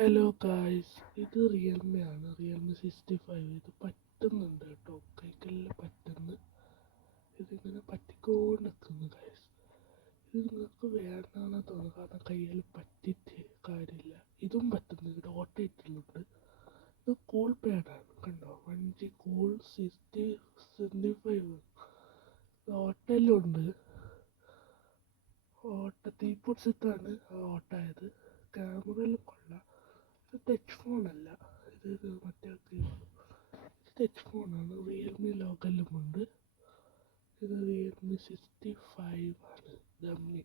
Hello guys, ഇത് Realme ആണ്. Realme 65. ഇത് പറ്റുന്നുണ്ട് കേട്ടോ, കൈക്കെല്ലാം പറ്റുന്നു. ഇതിങ്ങനെ പറ്റിക്കൊണ്ട് നിൽക്കുന്നു ഗായ്സ്. ഇത് നിങ്ങൾക്ക് വേണ്ടാന്ന് തോന്നുന്നു, കാരണം കയ്യിൽ പറ്റിയിട്ട് കാര്യമില്ല. ഇതും പറ്റുന്നു, ഇവിടെ ഓട്ട ഇട്ടിട്ടുണ്ട്. ഇത് കൂൾ പാഡാണ് കണ്ടോ, 1G കൂൾ 65. ഓട്ടയെല്ലാം ഉണ്ട്. ഓട്ട തീപ്പൊടിച്ചിട്ടാണ് ആ ഓട്ടായത്. ക്യാമറയെല്ലാം കൊള്ളാം. ഇത് ടച്ച് ഫോണല്ല, ഇത് മറ്റേ ടച്ച് ഫോണാണ്. റിയൽമി ലോഗെല്ലാം ഉണ്ട്. ഇത് റിയൽമി 65 ആണ് ഡമ്മി.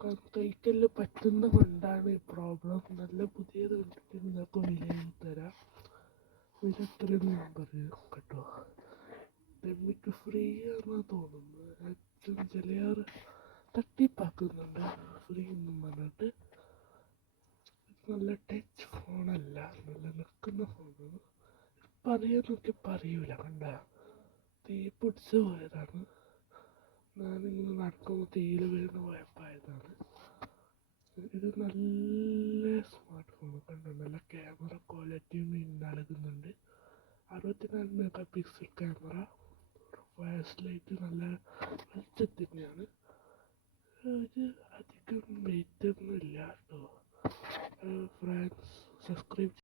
കാരണം കൈക്കെല്ലാം പറ്റുന്ന കൊണ്ടാണ് ഈ പ്രോബ്ലം. നല്ല പുതിയത് കണ്ടിട്ട് നിങ്ങൾക്ക് വിലയിൽ തരാം. വില എത്രയെന്ന് ഞാൻ പറയാം കേട്ടോ. ഡമ്മിക്ക് ഫ്രീ ആണെന്ന് തോന്നുന്നു. ഏറ്റവും ചിലയാർ തട്ടിപ്പാക്കുന്നുണ്ട് ഫ്രീ എന്നും പറഞ്ഞിട്ട്. നല്ല ടച്ച് ഫോണല്ല, നല്ല നിൽക്കുന്ന ഫോണാണ്. പറയാൻ നോക്കി പറയൂല കണ്ട, തീ പിടിച്ച് പോയതാണ്. ഞാനിങ്ങനെ നടക്കുമ്പോൾ തീയിൽ വീണ് പോയപ്പോയതാണ്. ഇത് നല്ല സ്മാർട്ട് ഫോൺ കണ്ടോ, നല്ല ക്യാമറ ക്വാളിറ്റിയും നൽകുന്നുണ്ട്. 64 mega pixel camera, flash light നല്ല വെളിച്ചത്തിൽ